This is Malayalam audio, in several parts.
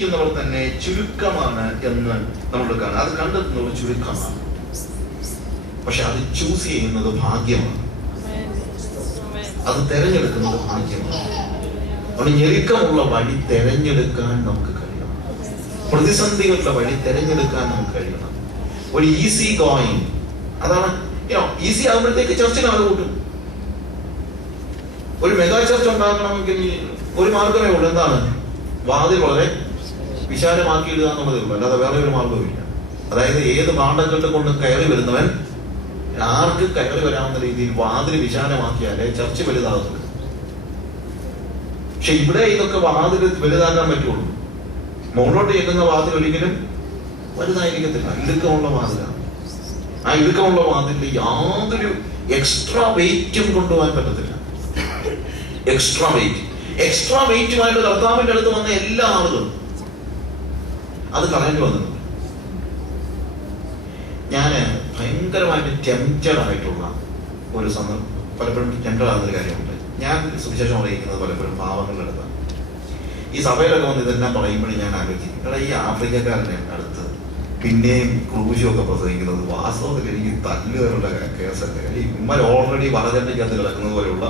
ർ തന്നെ ചുരുക്കമാണ് എന്ന് നമ്മൾ കാണാം. അത് കണ്ടെത്തുന്നത് ചുരുക്കമാണ്, പക്ഷെ അത് ചൂസ് ചെയ്യുന്നത് ഭാഗ്യമാണ്, അത് തെരഞ്ഞെടുക്കുന്നത് ഭാഗ്യമാണ്. അവിടെ ഞെരുക്കമുള്ള വഴി തെരഞ്ഞെടുക്കാൻ നമുക്ക് കഴിയണം, പ്രതിസന്ധികളുടെ വഴി തെരഞ്ഞെടുക്കാൻ നമുക്ക് കഴിയണം. ഒരു ഈസി ഗോയിങ്, അതാണ് ഈസി ആകുമ്പോഴത്തേക്ക് ചർച്ചിന് ആൾ കൂട്ടും. ഒരു മെഗാ ചർച്ച് ഉണ്ടാക്കണമെങ്കിൽ ഒരു മാർഗമേ ഉള്ളൂ, എന്താണ്? വാതിൽ വളരെ വിശാലമാക്കിയിടുക എന്നുള്ളതേ ഉള്ളൂ, അല്ലാതെ വേറെ ഒരു മാർഗവുമില്ല. അതായത് ഏത് ഭാണ്ഡക്കെട്ട് കൊണ്ട് കയറി വരുന്നവൻ ആർക്ക് കയറി വരാവുന്ന രീതിയിൽ വാതിൽ വിശാലമാക്കിയാലേ ചർച്ച് വലുതാകത്തുള്ളൂ. പക്ഷെ ഇവിടെ ഇതൊക്കെ വാതിൽ വലുതാക്കാൻ പറ്റുള്ളൂ. മുകളിലോട്ട് ചെല്ലുന്ന വാതിൽ ഒരിക്കലും വലുതായിരിക്കത്തില്ല, ഇടുക്കമുള്ള വാതിലാണ്. ആ ഇടുക്കമുള്ള വാതിലിൽ യാതൊരു എക്സ്ട്രാ വെയിറ്റും കൊണ്ടുപോകാൻ പറ്റത്തില്ല. എക്സ്ട്രാ വെയിറ്റുമായിട്ട് കർത്താവിന്റെ അടുത്ത് വന്ന എല്ലാ ആളുകളും അത് കളയേണ്ടി വന്നിട്ടുണ്ട്. ഞാൻ ഭയങ്കരമായിട്ട് ടെംപ്റ്റഡ് ആയിട്ടുള്ള ഒരു സന്ദർഭം, പലപ്പോഴും ടെംപ്റ്റഡ് ആകുന്നൊരു കാര്യമുണ്ട്. ഞാൻ സുവിശേഷം അറിയിക്കുന്നത് പലപ്പോഴും പാവങ്ങളുടെ അടുത്താണ്. ഈ സഭയിലൊക്കെ വന്ന് ഇതെല്ലാം പറയുമ്പോഴും ഞാൻ ആലോചിക്കും, എടാ ഈ ആഫ്രിക്കക്കാരനെ അടുത്ത് പിന്നെയും ക്രൂശുമൊക്കെ പ്രസംഗിക്കുന്നത് വാസ്തവത്തിൽ എനിക്ക് തല്ലുകാരുടെ കേസല്ലേ. ഈ ഉമ്മർ ഓൾറെഡി വറചട്ടിക്കകത്ത് കിടക്കുന്നത് പോലെയുള്ള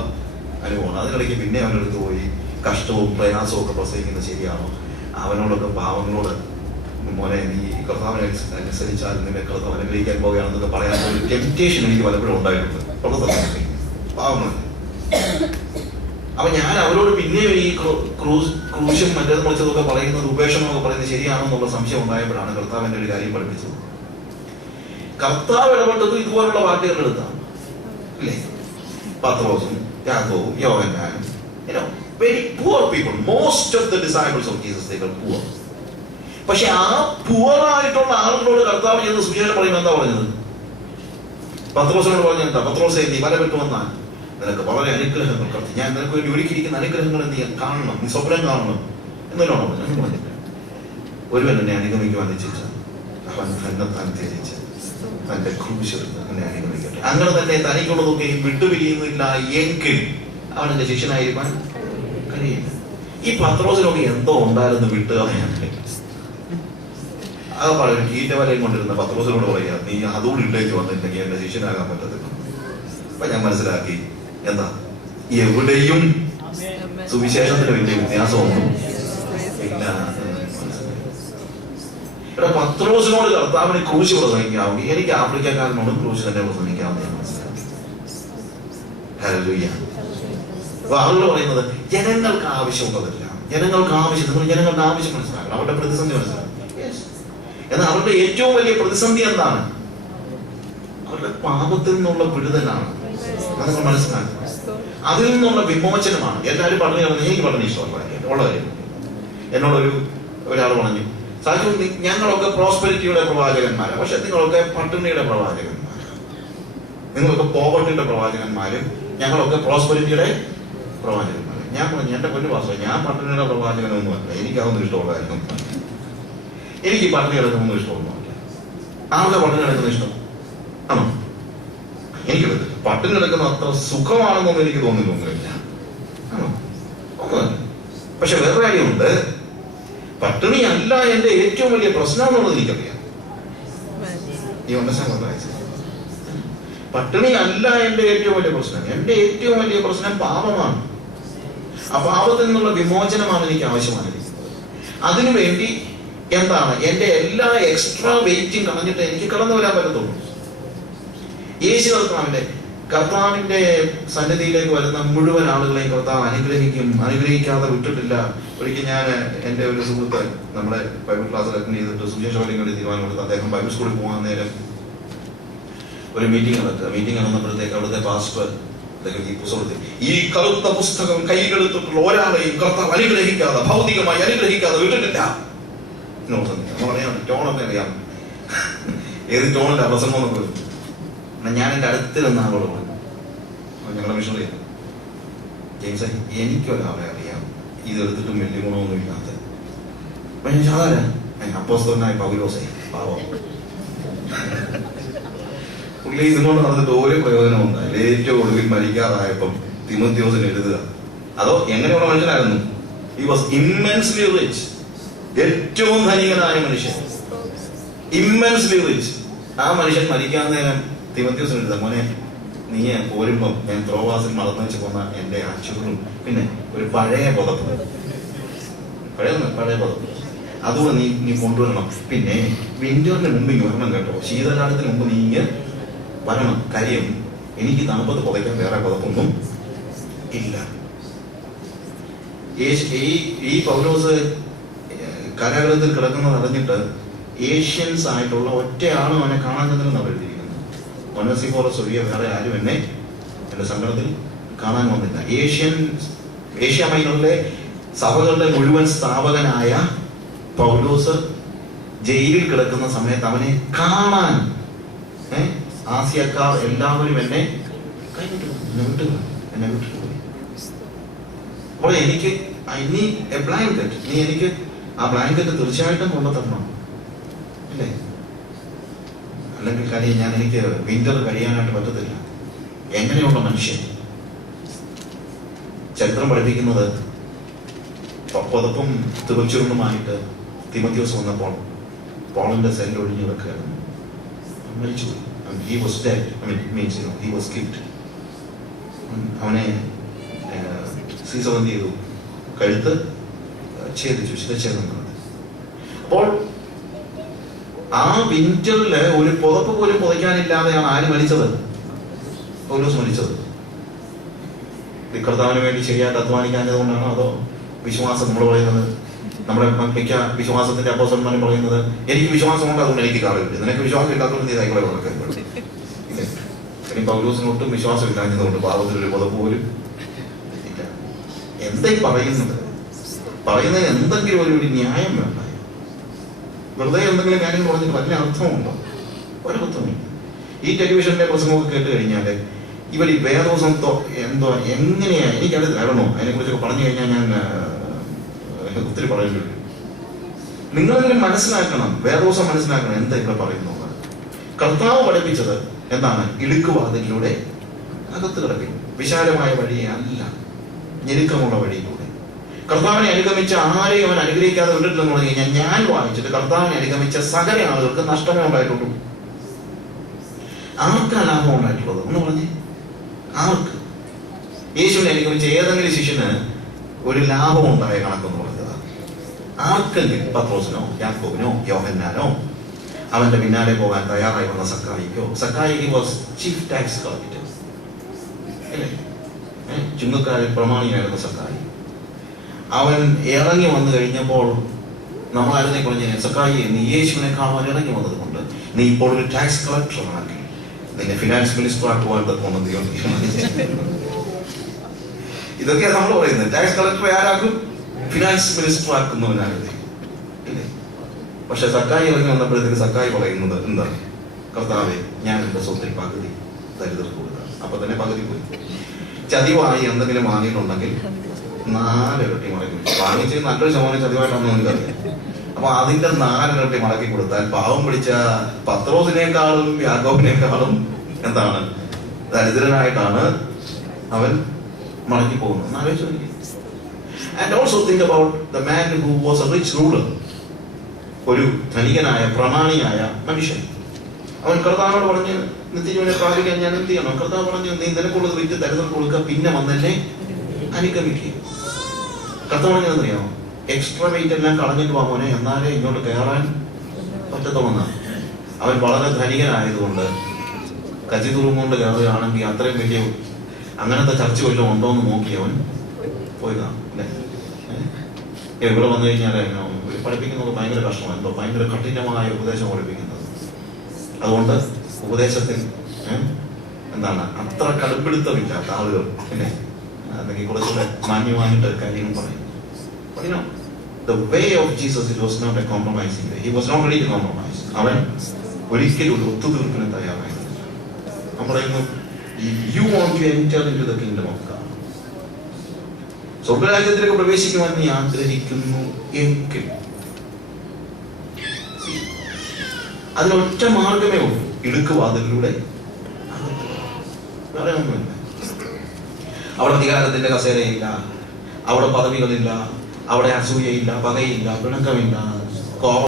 അനുഭവമാണ്. അതിനിടയ്ക്ക് പിന്നെ അവനടുത്ത് പോയി കഷ്ടവും പ്രയാസവും ഒക്കെ പ്രസംഗിക്കുന്നത് ശരിയാണോ? അവനോടൊക്കെ പാവങ്ങളോട് മോനെ നീ കർത്താവിനെ അനുസരിച്ചാൽ നിന്നെ കർത്താവ് അനുഗ്രഹിക്കാൻ പോകുകയാണെന്നൊക്കെ പറയാൻ ഒരു ടെംപ്റ്റേഷൻ എനിക്ക് പലപ്പോഴും ഉണ്ടായിട്ടുണ്ട്. പാവങ്ങൾ അപ്പൊ ഞാൻ അവരോട് പിന്നെയും ഈ ക്രൂശും മറ്റേത് മുറിച്ചതൊക്കെ പറയുന്നത്, ഉപേക്ഷണമൊക്കെ പറയുന്നത് ശരിയാണോ എന്നുള്ള സംശയം ഉണ്ടായപ്പോഴാണ് കർത്താവിന്റെ ഒരു കാര്യം പഠിപ്പിച്ചത്. കർത്താവ് ഇടപെട്ടത് ഇതുപോലുള്ള വാർത്തകളുടെ അടുത്താണ്, അല്ലേ? പത്രോസും യാക്കോബും യോഹന്നാനും, very poor people. Most of the disciples of Jesus, they were poor. പക്ഷെ ആ പുവർ ആയിട്ടുള്ള ആളുകളോട് കർത്താവ് ചെന്ന് സുവിശേഷം പറയുമ്പോൾ എന്താ പറഞ്ഞത്? പത്രോസിനോട് പറഞ്ഞ എന്താ? പത്രോസേ, നീ വലപ്പെട്ടു വന്നാൽ നിനക്ക് വളരെ അനുഗ്രഹങ്ങൾ കർത്താവ്, ഞാൻ നിനക്ക് വേണ്ടി ഒരുക്കിയിരിക്കുന്ന അനുഗ്രഹങ്ങൾ നീ കാണണം, നീ സ്വപ്നം കാണണം എന്നല്ലോണോ പറഞ്ഞില്ല. ഒരുവൻ എന്നെ അനുഗമിക്കുവാൻ നിശ്ചയിച്ച അവൻ തന്നെത്താൻ ത്യജിച്ച് തന്റെ ക്രൂശെടുത്ത് എന്നെ അനുഗമിക്കട്ടെ. അങ്ങനെ തന്നെ തനിക്കുള്ളതൊക്കെയും വിട്ടുപിരിയുന്നില്ല എങ്കിൽ അവൻ എന്റെ ശിഷ്യനായിരിക്കാൻ കഴിയില്ല. ഈ പത്രോസിനൊക്കെ എന്തോ ഉണ്ടായിരുന്നു വിട്ടുകളയാൻ. അത് പറയും, കീറ്റവലയും കൊണ്ടിരുന്ന പത്രോസിനോട് പറയാ, നീ അതുകൂടി ഇട്ടേക്ക് വന്നിട്ടുണ്ടെങ്കിൽ എന്റെ ശിഷ്യനാകാൻ പറ്റത്തില്ല. അപ്പൊ ഞാൻ മനസ്സിലാക്കി, എന്താ എവിടെയും സുവിശേഷത്തിന് വലിയ വ്യത്യാസമൊന്നും ഇല്ല. ഇവിടെ പത്രോസിനോട് കർത്താവിന് ക്രൂശ് പ്രസംഗിക്കാവുമെങ്കിൽ എനിക്ക് ആഫ്രിക്കക്കാരനോടും ക്രൂശ് തന്നെ പ്രസംഗിക്കാമെന്ന് ഞാൻ മനസ്സിലാക്കി. ഹല്ലേലൂയ. അപ്പൊ ആളുകൾ പറയുന്നത് ജനങ്ങൾക്ക് ആവശ്യമുള്ളതല്ല, ജനങ്ങൾക്ക് ആവശ്യം മനസ്സിലാക്കണം, അവരുടെ പ്രതിസന്ധി മനസ്സിലാക്കണം. എന്നാൽ അവരുടെ ഏറ്റവും വലിയ പ്രതിസന്ധി എന്താണ്? അവരുടെ പാപത്തിൽ നിന്നുള്ള വിടുതലാണ്. അതൊക്കെ മനസ്സിലാക്കുക. അതിൽ നിന്നുള്ള വിമോചനമാണ്. എല്ലാവരും പറഞ്ഞു കിടന്നത് എനിക്ക് വളരെ ഇഷ്ടമല്ല ഉള്ളത്. ഒരാൾ പറഞ്ഞു, സാക്ഷി ഞങ്ങളൊക്കെ പ്രോസ്പെരിറ്റിയുടെ പ്രവാചകന്മാരാണ്, പക്ഷെ നിങ്ങളൊക്കെ പട്ടിണിയുടെ പ്രവാചകന്മാരാണ്. നിങ്ങളൊക്കെ പോവർട്ടിയുടെ പ്രവാചകന്മാരും ഞങ്ങളൊക്കെ പ്രോസ്പെരിറ്റിയുടെ പ്രവാചകന്മാരും. ഞാൻ പറഞ്ഞു, എന്റെ പൊന്നു പാസ്റ്റർ, ഞാൻ പട്ടിണിയുടെ പ്രവാചകനൊന്നും അല്ല, എനിക്കതൊന്നും ഇഷ്ടമുള്ള കാര്യം. എനിക്ക് പട്ടിണി കിടക്കുന്നൊന്നും ഇഷ്ടമൊന്നുമില്ല. ആരുടെ പട്ടിണി കിടക്കുന്ന ഇഷ്ടം ആണോ? എനിക്ക് പട്ടിണി കിടക്കുന്ന അത്ര സുഖമാണെന്നൊന്നും എനിക്ക് തോന്നുന്നില്ല. ആണോ? ഒന്നുമല്ല. പക്ഷെ വേറെ കാര്യമുണ്ട്, പട്ടിണി അല്ല എന്റെ ഏറ്റവും വലിയ പ്രശ്നം എന്നുള്ളത് എനിക്കറിയാം. ഈ പട്ടിണി അല്ല എന്റെ ഏറ്റവും വലിയ പ്രശ്നം. എന്റെ ഏറ്റവും വലിയ പ്രശ്നം പാപമാണ്. ആ പാപത്തിൽ നിന്നുള്ള വിമോചനമാണ് എനിക്ക് ആവശ്യമായിരിക്കുന്നത്. അതിനുവേണ്ടി എന്താണ്, എന്റെ എല്ലാ എക്സ്ട്രാ വെയിറ്റും കളഞ്ഞിട്ട് എനിക്ക് കടന്നു വരാൻ പറ്റത്തുള്ളൂ. യേശു കർത്താവിന്റെ സന്നിധിയിലേക്ക് വരുന്ന മുഴുവൻ ആളുകളെയും കർത്താവ് അനുഗ്രഹിക്കാതെ വിട്ടിട്ടില്ല. ഒരിക്കൽ ഞാൻ എൻ്റെ ഒരു സുഹൃത്ത് നമ്മുടെ ബൈബിൾ ക്ലാസ്സിൽ അറ്റൻഡ് ചെയ്തിട്ട് സുവിശേഷം വേണ്ടി തീരുമാനമെടുത്ത് അദ്ദേഹം ബൈബിൾ സ്കൂളിൽ പോകാൻ നേരം ഒരു മീറ്റിംഗ് നടന്നപ്പോഴത്തേക്ക് അവിടുത്തെ പാസ്റ്റർ ഈ പുസ്തകത്തിൽ, ഈ കറുത്ത പുസ്തകം കൈകളെടുത്തിട്ടുള്ള ഒരാളെയും കർത്താവ് അനുഗ്രഹിക്കാതെ, ഭൗതികമായി അനുഗ്രഹിക്കാതെ വിട്ടിട്ടില്ല. പറയാം, ടോണൊക്കെ അറിയാം, ഏത് ടോണിന്റെ പ്രസംഗം എന്നൊക്കെ. ഞാൻ എൻ്റെ അടുത്ത് നിന്ന് ആളോട് പറഞ്ഞു, ഞങ്ങളുടെ മിഷണറി ജെയിംസ്, എനിക്കൊരാളെ അറിയാം ഇതെടുത്തിട്ടും വലിയ ഗുണമൊന്നും ഇല്ലാത്ത. ഞാൻ സാധാരണ അപ്പോസ്തലനായ പൗലോസേ, പാവം പുള്ളി ഇതുകൊണ്ട് നടന്നിട്ട് ഒരു പ്രയോജനം ഉണ്ടായില്ല. ഏറ്റവും ഒടുവിൽ മരിക്കാറായപ്പം തിമോത്തിയോസിന് എഴുതുക, അതോ എങ്ങനെയുള്ള മനുഷ്യനായിരുന്നു? He was immensely rich. ഏറ്റവും ധനികനായ മനുഷ്യൻ, ഇമ്മൻസ്ലി റിച്ച്. ആ മനുഷ്യൻ മരിക്കാൻ നേരം തിമോത്തിയോസിന് എഴുതാം, മോനെ നീ പോരുമ്പം ഞാൻ ത്രോവാസിൽ മറന്നു വെച്ച് പോന്ന എന്റെ അച്ചുകളും പിന്നെ ഒരു പഴയ പുതപ്പ്, പഴയ പുതപ്പ് അതുകൂടെ നീ കൊണ്ടുവരണം. പിന്നെ വിന്ററിന് മുമ്പ് ഇങ്ങ് വരണം കേട്ടോ, ശീതകാലത്തിന് മുമ്പ് നീ ഇങ്ങ് വരണം. കാര്യം എനിക്ക് തണുപ്പത്ത് പുതയ്ക്കാൻ വേറെ പുതപ്പൊന്നും ഇല്ല. ഈ പൗലോസ് കാരാഗ്രഹത്തിൽ കിടക്കുന്നത് അറിഞ്ഞിട്ട് ഏഷ്യൻസ് ആയിട്ടുള്ള ഒറ്റയാളും അവനെ കാണാൻ ചെന്നെന്നാണ് എഴുതിയിരിക്കുന്നത്. ഒനസിഫോറസ് ഒഴികെ വേറെ ആരും എന്നെ എന്റെ സങ്കടത്തിൽ കാണാൻ വന്നില്ല. ഏഷ്യ മൈനറിലെ സഭകളുടെ മുഴുവൻ സ്ഥാപകനായ പൗലോസ് ജയിലിൽ കിടക്കുന്ന സമയത്ത് അവനെ കാണാൻ ആസിയക്കാർ എല്ലാവരും എന്നെ വിട്ടുപോയി. അപ്പോൾ എനിക്ക് നീ എനിക്ക് ആ ബ്ലാങ്കറ്റ് തീർച്ചയായിട്ടും കൊണ്ടുതരണം അല്ലേ? അല്ലെങ്കിൽ കാര്യം എനിക്ക് വിന്റർ കഴിയാനായിട്ട് പറ്റത്തില്ല. എങ്ങനെയുള്ള മനുഷ്യൻ? ചരിത്രം പഠിപ്പിക്കുന്നത് പുതപ്പും തികച്ചുരുന്നുമായിട്ട് തിമോത്തിയോസ് വന്നപ്പോൾ പോളിന്റെ സെല്ല് ഒഴിഞ്ഞു വെക്കുകയായിരുന്നു. മരിച്ചുപോയി. He was dead. Means he was killed. അവനെ സീസർ എന്ത് ചെയ്തു? കഴുത്ത് ഛേദിച്ചു, ശിരച്ഛേദം നടത്തി. അപ്പോൾ ആ വിന്ററില് ഒരു പുതപ്പ് പോലും പുതയ്ക്കാനില്ലാതെയാണ് ആര് മരിച്ചത്? പൗലോസ് മരിച്ചത്. കർത്താവിന് വേണ്ടി ശരിയായിട്ട് അധ്വാനിക്കാഞ്ഞത് കൊണ്ടാണോ? അതോ വിശ്വാസം? നമ്മൾ പറയുന്നത്, നമ്മുടെ മിക്ക വിശ്വാസത്തിന്റെ അപ്പോസ്തലന്മാരും പറയുന്നത്, എനിക്ക് വിശ്വാസം കൊണ്ട് അതുകൊണ്ട് എനിക്ക് കാറ് കിട്ടി, നിനക്ക് വിശ്വാസം ഇല്ലാത്തതുകൊണ്ട് നീ സൈക്കിളെ കൊടുക്കാൻ ഇല്ലേ? ഇനി പൗലോസിന് ഒട്ടും വിശ്വാസം ഇല്ലാഞ്ഞതുകൊണ്ട് പാപത്തിലൊരു പുതപ്പ് പോലും ഇല്ല. എന്തായി പറയുന്നതിന് എന്തെങ്കിലും ഒരു ന്യായം വേണ്ട. വെറുതെ എന്തെങ്കിലും കാര്യങ്ങൾ പറഞ്ഞിട്ട് വലിയ അർത്ഥമുണ്ടോ? ഒരർത്ഥമില്ല. ഈ ടെലിവിഷന്റെ പ്രസംഗമൊക്കെ കേട്ട് കഴിഞ്ഞാല് ഇവർ ഈ വേദോസം എങ്ങനെയാ എനിക്കത് അറിയണോ? അതിനെ കുറിച്ചൊക്കെ പറഞ്ഞു കഴിഞ്ഞാൽ ഞാൻ ഒത്തിരി പറയുന്നുണ്ട്. നിങ്ങളെങ്കിലും മനസ്സിലാക്കണം, വേദോസം മനസ്സിലാക്കണം എന്താ ഇവിടെ പറയുന്നത്. കർത്താവ് പഠിപ്പിച്ചത് എന്താണ്? ഇടുക്കുവാതിലൂടെ അകത്ത് കിടക്കും, വിശാലമായ വഴിയെ അല്ല, ഞെരുക്കമുള്ള വഴിയിലൂടെ. കർത്താവിനെ അനുഗമിച്ച ആരെയും അവൻ അനുഗ്രഹിക്കാതെ വിട്ടിട്ടില്ലെന്ന് പറഞ്ഞു കഴിഞ്ഞാൽ, ഞാൻ വായിച്ചിട്ട് കർത്താവിനെ അനുഗമിച്ച സകല ആളുകൾക്ക് നഷ്ടമേ ഉണ്ടായിട്ടുള്ളൂ. ആർക്കാ ലാഭം ഉണ്ടായിട്ടുള്ളത് എന്ന് പറഞ്ഞേ? ആർക്ക്? യേശുവിനെ അനുഗമിച്ച ഏതെങ്കിലും ശിഷ്യന് ഒരു ലാഭം ഉണ്ടായ കണക്കെന്ന് പറഞ്ഞത് ആർക്കെങ്കിലും? പത്രോസിനോ, യാക്കോബിനോ, യോഹന്നാനോ, അവന്റെ പിന്നാലെ പോകാൻ തയ്യാറായി വന്ന സക്കായിക്കോ? സക്കായി വാസ് ചീഫ് ടാക്സ് കളക്ടർ അല്ലേ? ചുങ്കക്കാരിൽ പ്രമാണിയായിരുന്ന സക്കായി. അവൻ ഇറങ്ങി വന്നു കഴിഞ്ഞപ്പോൾ നമ്മളായിരുന്നു പറഞ്ഞ, സക്കായി നീ യേശുവിനെ കാണാൻ ഇറങ്ങി വന്നത് കൊണ്ട് നീ ഇപ്പോൾ ഒരു ടാക്സ് കളക്ടർ ആക്കി നിന്നെ ഫിനാൻസ് മിനിസ്റ്റർ ആക്കുവാൻ ഇതൊക്കെയാണ് നമ്മൾ പറയുന്നത്. ടാക്സ് കളക്ടറെ ആരാക്കും? ഫിനാൻസ് മിനിസ്റ്റർ ആക്കുന്നവനാണ് ഇല്ലേ? പക്ഷെ സക്കായി ഇറങ്ങി വന്നപ്പോഴത്തേക്ക് സക്കായി പറയുന്നത് എന്താണ്? കർത്താവേ, ഞാൻ എന്റെ സ്വത്തിൽ പകുതി ദരിദ്രർക്ക് കൊടുക്കാം. അപ്പൊ തന്നെ പകുതി പോയി. ചതിവായി എന്തെങ്കിലും വാങ്ങിയിട്ടുണ്ടെങ്കിൽ 4 ഇരട്ടി മടക്കി വാങ്ങിച്ച് നല്ലൊരു ശതമാനം ചതിവായിട്ടാണെന്ന് നമുക്കറിയാം. അപ്പൊ അതിന്റെ 4 ഇരട്ടി മടക്കി കൊടുത്താൽ പാവം പിടിച്ച പത്രോസിനേക്കാളും യാക്കോബിനേക്കാളും എന്താണ് ദരിദ്രനായിട്ടാണ് അവൻ മടക്കി പോകുന്നത്. ആലോചിച്ചു. And also think about the man who was A rich ruler. ഒരു ധനികനായ പ്രമാണിയായ മനുഷ്യൻ. അവൻ കർത്താവിനോട് പറഞ്ഞ്, നിത്യജീവനെ പ്രാപിക്കാൻ ഞാൻ എന്ത് ചെയ്യണം? കർത്താവ് പറഞ്ഞു, നീ നിനക്കുള്ളത് വിറ്റ് ദരിദ്രർക്ക് കൊടുക്കുക, പിന്നെ വന്നെന്നെ അനുഗമിക്കുക. കർത്താവ് പറഞ്ഞറിയാമോ? എക്സ്ട്രാ വെയിറ്റ് എല്ലാം കളഞ്ഞിട്ട് പോകാൻ മോനെ, എന്നാലേ ഇങ്ങോട്ട് കയറാൻ പറ്റത്തുമെന്നാണ്. അവൻ വളരെ ധനികനായതുകൊണ്ട് കച്ചിതുറും കൊണ്ട് കയറുകയാണെങ്കിൽ അത്രയും വലിയ അങ്ങനത്തെ ചർച്ച വല്ലതും ഉണ്ടോ എന്ന് നോക്കി അവൻ പോയതാണ് അല്ലേ? ഇവിടെ വന്നു കഴിഞ്ഞാൽ പഠിപ്പിക്കുന്നത് ഭയങ്കര കഷ്ടമാണ്. എന്തോ ഭയങ്കര കഠിനമായ ഉപദേശം പഠിപ്പിക്കുന്നത്. അതുകൊണ്ട് ഉപദേശത്തിൽ എന്താണ് അത്ര കടുപ്പിടുത്തമില്ലാത്ത ആളുകൾ അല്ലേ, അല്ലെങ്കിൽ കുറച്ചുകൂടെ മാന്യമായിട്ട് കാര്യങ്ങൾ പറയും. The way of Jesus, it was not a compromising way. He was not ready to compromise. അവൻ ഒരിക്കലും ഒരു ഒത്തുതീർപ്പിന് തയ്യാറായിരുന്നു. അവൻ പറയുന്നു, you want to enter into the kingdom of God. സ്വർഗ്ഗരാജ്യത്തിലേക്ക് പ്രവേശിക്കുവാൻ നീ ആഗ്രഹിക്കുന്നു എങ്കിൽ അതിനൊറ്റ മാർഗമേ ഉള്ളൂ, ഇടുക്കുവാതിലൂടെ. വേറെ ഒന്നുമില്ല. അവിടെ അധികാരത്തിന്റെ കസേരയില്ല, അവിടെ പദവികളില്ല, അവിടെ അസൂയയില്ല, പകയില്ല, പിണക്കമില്ല, കോപം